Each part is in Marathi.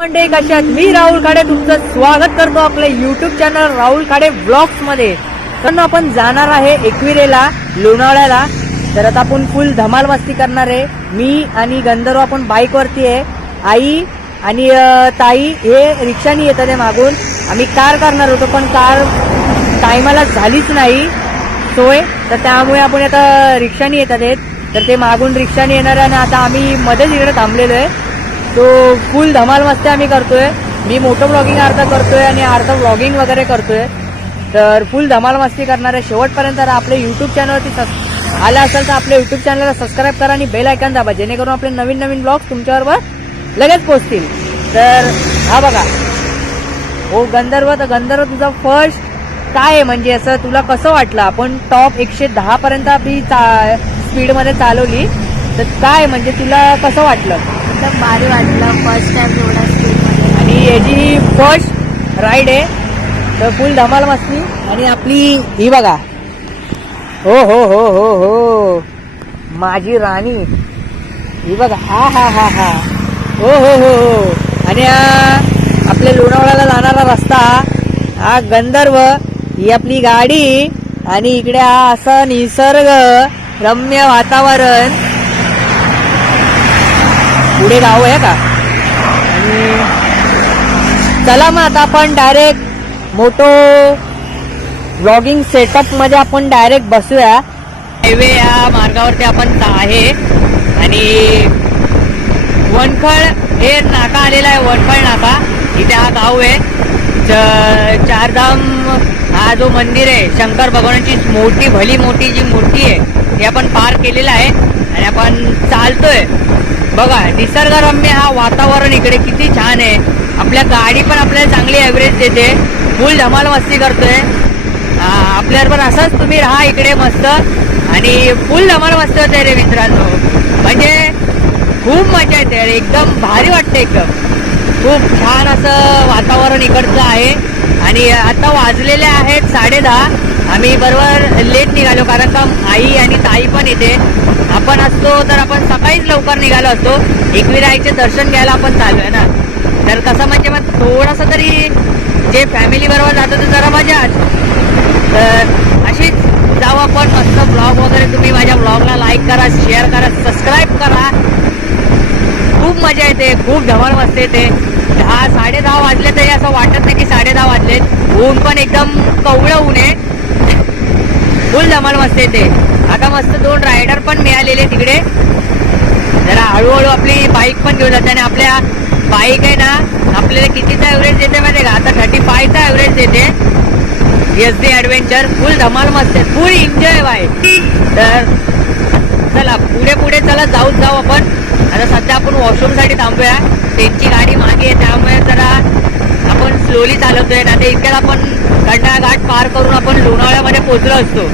मंडळी कशा आहात? मी राहुल खाडे तुमचं स्वागत करतो आपल्या YouTube channel Rahul Khade blogs मध्ये. तर आपण जाणार आहे एकविरेला, लोणावळ्याला. तर आता आपण फुल धमाल मस्ती करणार आहे. मी आणि गंधर्व आपण बाईक वरती आहे. आई आणि ताई हे रिक्षानी येतात आहे मागून. आम्ही कार करणार होतो पण कार टायमाला झालीच नाही सोय, तर त्यामुळे आपण आता रिक्षानी येतात आहेत. तर ते मागून रिक्षाने येणार आहे आणि आता आम्ही मध्येच इकडे थांबलेलो आहे. तो फुल धमाल मस्ती आम्ही करतोय. मी मोठं ब्लॉगिंग अर्धा करतोय आणि अर्धा ब्लॉगिंग वगैरे करतोय. तर फुल धमाल मस्ती करणार आहे शेवटपर्यंत. आपल्या युट्यूब चॅनलवरती आला असेल तर आपल्या युट्यूब चॅनलला सबस्क्राईब करा आणि बेल आयकॉन दाबा, जेणेकरून आपले नवीन नवीन ब्लॉग तुमच्याबरोबर लगेच पोहोचतील. तर हा बघा हो गंधर्व. तर गंधर्व तुझा फर्स्ट काय आहे, म्हणजे असं तुला कसं वाटलं? आपण टॉप 110 पर्यंत आपली स्पीडमध्ये चालवली, तर काय म्हणजे तुला कसं वाटलं? एकदम भारी वाटलं फर्स्ट टाइम एवढा स्पीडमध्ये. आणि याची फर्स्ट राईड आहे, तर फुल धमाल मस्ती. आणि आपली ही बघा, हो हो हो हो हो माझी राणी, ही बघा. हा हा हा हा हो हो हो हो. आणि आपल्या लोणावळ्याला जाणारा रस्ता, हा गंधर्व, ही आपली गाडी. आणि इकडे हा असं निसर्ग रम्य वातावरण. पुढे गाव आहे का? आणि चला मग आता आपण डायरेक्ट मोठो ब्लॉगिंग सेटअप मध्ये आपण डायरेक्ट बसूया. हायवे या मार्गावरती आपण आहे आणि वनखळ हे नाका आलेला आहे. वनखळ नाका, इथे हा गाव आहे. चारधाम हा जो मंदिर आहे, शंकर भगवानाची मोठी भली मोठी जी मूर्ती आहे, ती आपण पार केलेला आहे आणि आपण चालतोय. बघा निसर्गरम्य हा वातावरण इकडे किती छान आहे. आपल्या गाडी पण आपल्याला चांगली ॲव्हरेज देते. फुल धमाल मस्ती करतोय. आपल्याबरोबर असंच तुम्ही राहा इकडे मस्त, आणि फुल धमाल मस्ती होते रे मित्रांनो. म्हणजे खूप मजा येते रे, एकदम भारी वाटते. एकदम खूप छान असं वातावरण इकडचं आहे. आणि आता वाजलेले आहेत 10:30. आम्ही बरोबर लेट निघालो, कारण का आई आणि ताई पण येते. आपण असतो तर आपण सकाळीच लवकर निघालो असतो. एकविरा आईचे दर्शन घ्यायला आपण चालू आहे ना. तर कसं म्हणजे मग थोडंसं तरी जे फॅमिली बरोबर जातो तर जरा मजाच. तर अशीच जाऊ आपण मस्त. ब्लॉग वगैरे तुम्ही माझ्या ब्लॉगला लाईक करा, शेअर करा, सबस्क्राईब करा. खूप मजा येते, खूप धमाल मस्ती येते. 10-10:30 वाजले तरी असं वाटत नाही की 10:30 वाजलेत. ऊन पण एकदम कवळं ऊन आहे. फुल धमाल मस्ती येते. आता मस्त 2 रायडर पण मिळालेले तिकडे. जरा हळूहळू आपली बाईक पण घेऊन जाते. आणि आपल्या बाईक आहे ना, आपल्याला कितीचा ॲव्हरेज देते माहिती का? आता 35चा ॲव्हरेज देते. SD ॲडव्हेंचर फुल धमाल मस्त आहे, फुल एन्जॉय बाय. तर चला पुढे पुढे चला जाऊ आपण. आता सध्या आपण वॉशरूमसाठी थांबूया. त्यांची गाडी मागे आहे, त्यामुळे जरा आपण स्लोली चालवतोय. ना ते इतक्यात आपण खंडाळा घाट पार करून आपण लोणावळ्यामध्ये पोहोचलो असतो.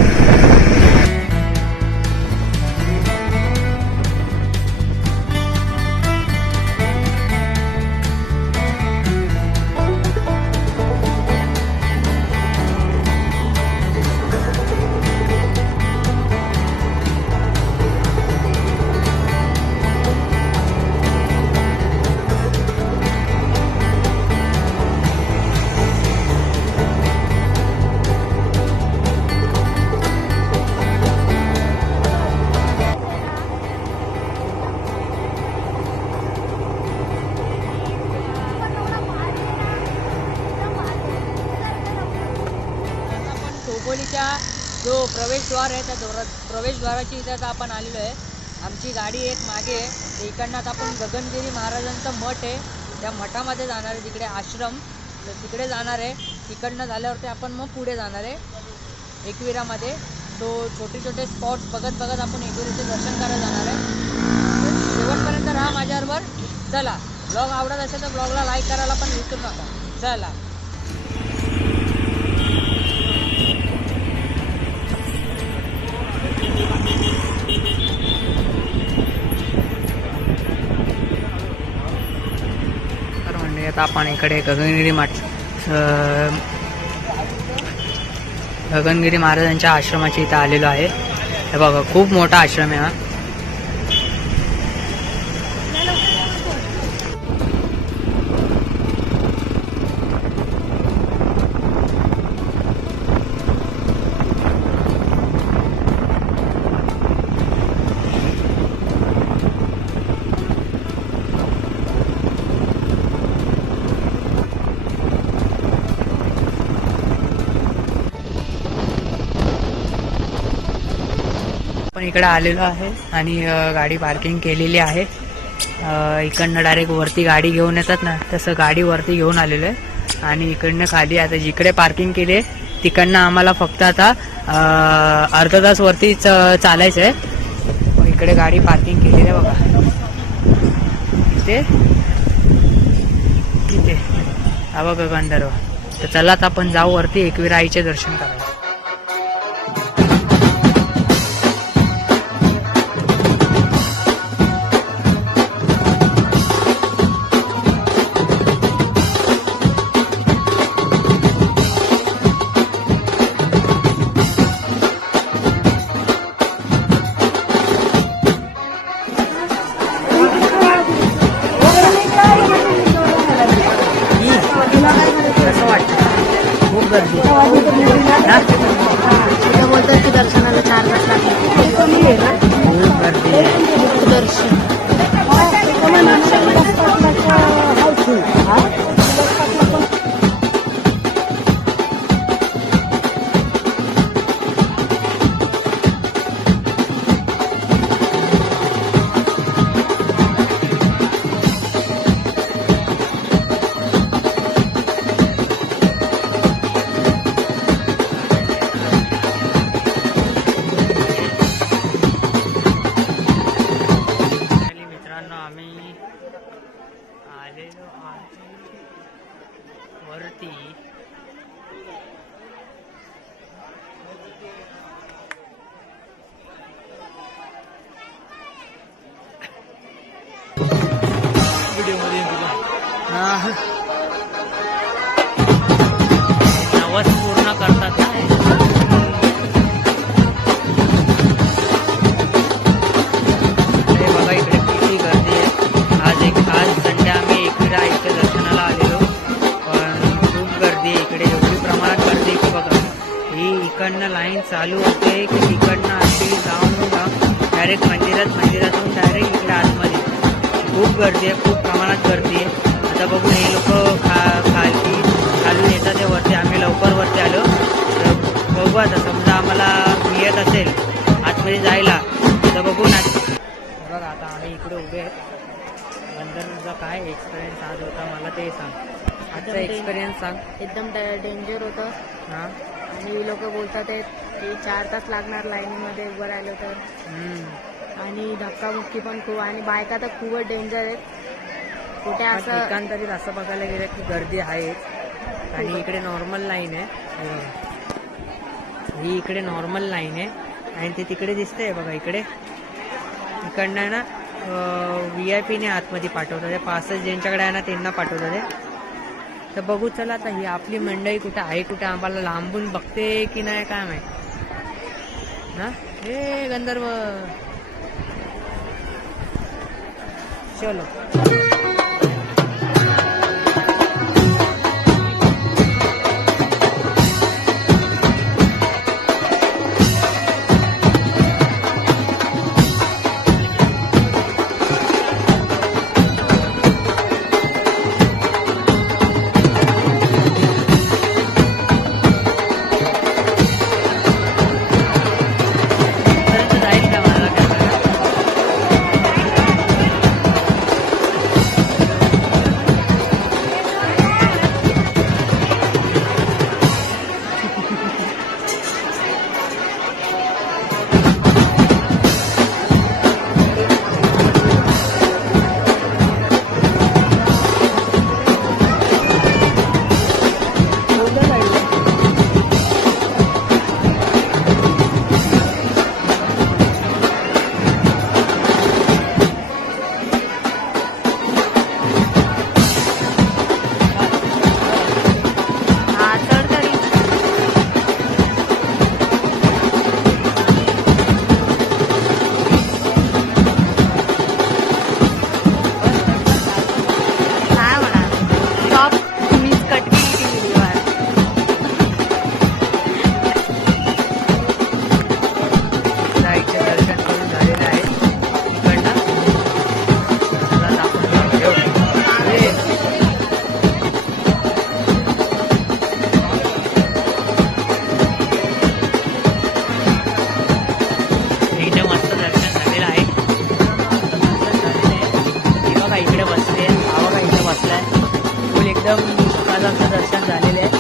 खोपोलीच्या जो प्रवेशद्वार आहे, त्या प्रवेशद्वाराची इथं आता आपण आलेलो आहे. आमची गाडी एक मागे आहे. इकडनं आता आपण गगनगिरी महाराजांचा मठ आहे, त्या मठामध्ये जाणार आहे. तिकडे आश्रम, तर तिकडे जाणार आहे. तिकडनं झाल्यावरती आपण मग पुढे जाणार आहे एकविरामध्ये. तो छोटे छोटे स्पॉट्स बघत बघत आपण एकविराचे दर्शन करायला जाणार आहे. शेवटपर्यंत राहा माझ्याबरोबर. चला, ब्लॉग आवडत असेल तर ब्लॉगला लाईक करायला पण विसरू नका. चला. आता आपण इकडे गगनगिरी महाराजांच्या आश्रमाच्या इथं आलेलो आहे. हे बघा खूप मोठा आश्रम आहे हा. आपण इकडे आलेलो आहे आणि गाडी पार्किंग केलेली आहे. इकडनं डायरेक्ट वरती गाडी घेऊन येतात ना, तसं गाडी वरती घेऊन आलेलो आहे आणि इकडनं खाली आता जिकडे पार्किंग केली तिकडनं आम्हाला फक्त आता अर्धा तास वरती चालायचं आहे. इकडे गाडी पार्किंग केलेली आहे बघा, इथे तिथे हा बघा गंधर्व. तर चला आता आपण जाऊ वरती एकविरा आईचे दर्शन करायला. कसं वाटतं? खूप गर्दी ना? तिथं बोलतात की दर्शनाला 4 तास लागले. खूप गर्दी आहे. दर्शन मित्रांनो, आम्ही आलेलो आहे वरती. नवस पूर्ण करतात ना. हे बघा इकडे किती गर्दी आहे. आज संडे आम्ही एकविरा आईच्या दर्शनाला आलेलो, पण खूप गर्दी आहे इकडे. एवढी प्रमाणात गर्दी आहे की बघा, ही इकडनं लाईन चालू होते की इकडनं अशी जाऊन डायरेक्ट मंदिरातून डायरेक्ट इकडे आतमध्ये. खूप गर्दी आहे, खूप प्रमाणात गर्दी आहे. आता बघू हे लोक खालून येतात ते वरती. आम्ही लवकर वरती आलो, तर बघू आता समजा आम्हाला मिळत असेल आतमध्ये जायला तर बघू ना. बघा आता आम्ही इकडे उभे आहेत. तुझा काय एक्सपिरियन्स आज होता मला ते सांग. आजचा एक्सपिरियन्स सांग. एकदम डेंजर होतं. हां. आणि लोक बोलतात की 4 तास लागणार लाईनीमध्ये उभं राहिलं तर. आणि धक्काबुक्की पण खूप, आणि बायका तर खूपच डेंजर आहेत. कुठे असं एकांतरीत असं बघायला गेलं की गर्दी आहेच. आणि इकडे नॉर्मल लाईन आहे, ही इकडे नॉर्मल लाईन आहे आणि ते तिकडे दिसतंय बघा. इकडनं आहे ना VIP ने आतमध्ये पाठवतात. ते पासेस ज्यांच्याकडे आहे ना त्यांना पाठवतात ते. तर बघू चला आता ही आपली मंडळी कुठे आहे, कुठे आम्हाला लांबून बघते की नाही काय माहिती ना. हे गंधर्व चलो. एकदम आज आमचं दर्शन झालेलं आहे.